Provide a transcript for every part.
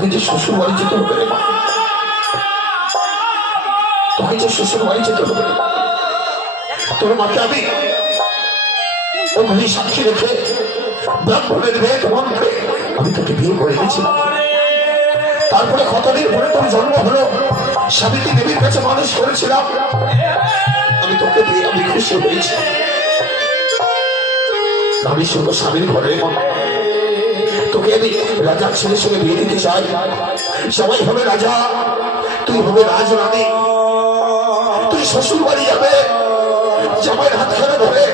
তোকে যে শ্বশুর বাড়ি যেতে হবে রে মা, তোকে যে শ্বশুর বাড়ি যেতে হবে। তোর মাকে আমি ওখানে সাক্ষী রেখে ব্রাহ্মণের ভেদ মন্ত্রে আমি তোকে বিয়ে করে দিয়েছিলাম। তারপরে কতদিন পরে তোর জন্ম হলো, স্বামীকে দেবীর কাছে মানুষ করেছিলাম। আমি তোকে দিয়ে আমি খুশি হয়েছি। আমি শুধু স্বামীর ঘরে তোকে আমি রাজার ছেলের সঙ্গে বিয়ে দিতে চাই। সবাই হবে রাজা, তুই হবে রাজরানী। তুই শ্বশুর বাড়ি যাবে, জামাইয়ের হাতখানে ধরে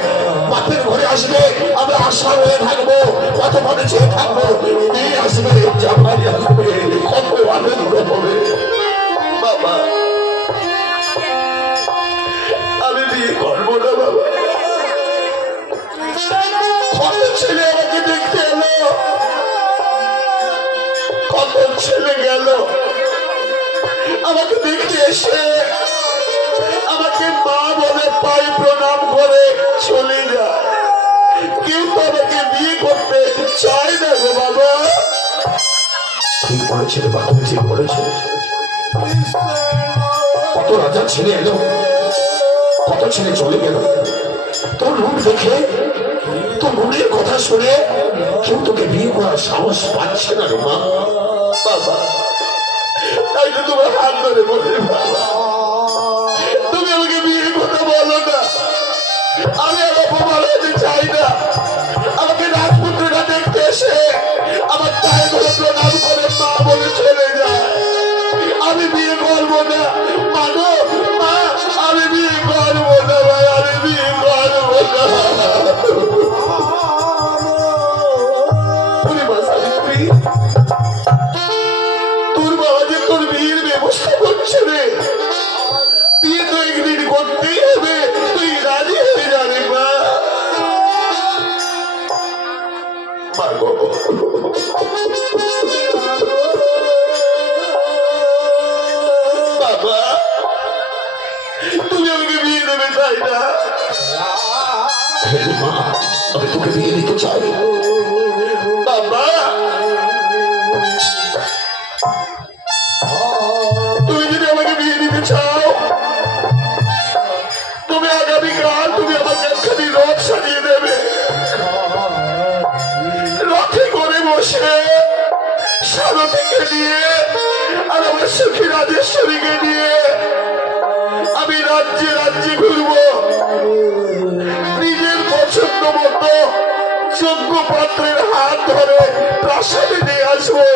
বাপের ঘরে আসবে। আমরা আশা হয়ে থাকবো, কত মনে চেয়ে থাকবো। মেয়ে আসবে, জামাই আসবে, কত আনন্দ হবে। বাবা আমি বিয়ে করবো না বাবা। কত ছেলে আমাকে দেখতে এলো, কত ছেলে গেল আমাকে দেখতে এসে আমাকে মা বলে পায়ে প্রণাম করে চলে যায়। কেউ তো আমাকে বিয়ে করতে চায় না গো বাবা। ঠিক বলেছে রে বাবা, ঠিক বলেছে। কত রাজা ছেলে এলো, কত ছেলে চলে গেল। তোর রূপ দেখে, তোর মনের কথা শুনে কেউ তোকে বিয়ে করার সাহস পাচ্ছে না রে মা। বাবা তাই তো তোমার হাত ধরে বলে বাবা, তুমি আমাকে বিয়ে কথা বলো না। আমি আর অপমান হতে চাই না। আমাকে রাজপুত্ররা দেখতে এসে আমার পায়ে ধরে প্রণাম করে মা বলে চলে যায়। আমি বিয়ে করবো না মানো মা, আমি বিয়ে করবো না ভাই, আমি বিয়ে করবো না। তোর বাবা যে তোর বিয়ের ব্যবস্থা করছে রে, বিয়ে তো একদিন করতেই হবে। তুই রাজি হয়ে যাবে মা। বাবা তুমি আমাকে বিয়ে দেবে তাই না? মা আমি তোকে বিয়ে দিতে চাই। বাবা তুমি যদি আমাকে বিয়ে দিতে চাও, তুমি আগামীকাল তুমি আমাকে একখানি রথ সাজিয়ে দেবে। রথে করে বসে সারথীকে নিয়ে আর আমার সুখী রাজেশ্বরীকে নিয়ে আমি রাজ্যে রাজ্যে ঘুরবো। নিজের পছন্দ মতো যোগ্য পাত্রের হাত ধরে প্রাসাদে নিয়ে আসবো।